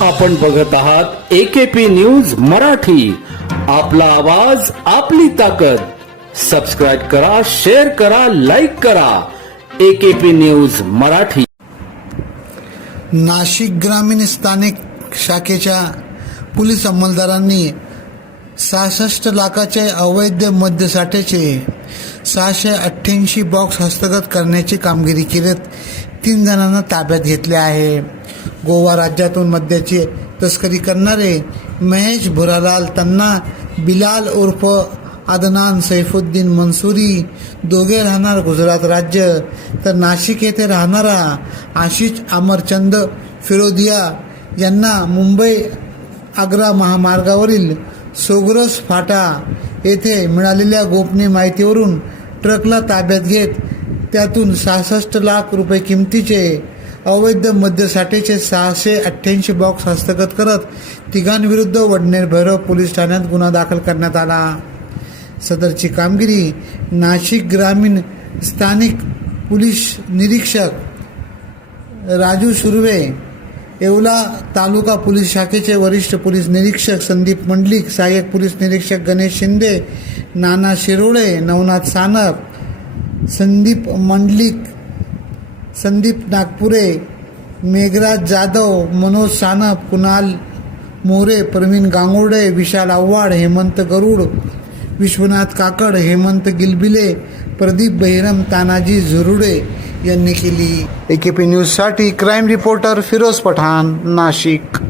आपण बघत आहात एकेपी न्यूज मराठी. आपला आवाज आपली ताकद. सबस्क्राईब करा शेअर करा लाईक करा. AKP news Marathi. नाशिक ग्रामीण स्थानिक शाखेच्या पोलीस अंमलदारांनी सहासष्ट लाखाचे अवैध मद्यसाठ्याचे सहाशे अठ्ठ्याऐंशी बॉक्स हस्तगत करण्याची कामगिरी केलीत. तीन जणांना ताब्यात घेतले आहे. गोवा राज्यातून मद्याची तस्करी करणारे महेश भुरालाल त्यांना बिलाल उर्फ अदनान सैफुद्दीन मंसुरी दोघे राहणार गुजरात राज्य. तर नाशिक येथे राहणारा आशिष अमरचंद फिरोदिया यांना मुंबई आग्रा महामार्गावरील सोग्रस फाटा येथे मिळालेल्या गोपनीय माहितीवरून ट्रकला ताब्यात घेत त्यातून सहासष्ट लाख रुपये किमतीचे अवैध मद्यसाठेचे सहाशे अठ्ठ्याऐंशी बॉक्स हस्तगत करत तिघांविरुद्ध वडनेर भैरव पोलीस ठाण्यात गुन्हा दाखल करण्यात आला. सदरची कामगिरी नाशिक ग्रामीण स्थानिक पोलीस निरीक्षक राजू सुर्वे येवला तालुका पोलीस शाखेचे वरिष्ठ पोलीस निरीक्षक संदीप मंडलिक सहाय्यक पोलीस निरीक्षक गणेश शिंदे नाना शिरोळे नवनाथ सानप संदीप मंडलिक संदीप नागपुरे मेघराज जाधव मनोज सानप कुणाल मोरे प्रवीण गांगुर्डे विशाल आव्हाड हेमंत गरुड विश्वनाथ काकड हेमंत गिलबिले प्रदीप बहिरम तानाजी झुरुडे यांनी केली. ए के पी न्यूजसाठी क्राईम रिपोर्टर फिरोज पठाण नाशिक.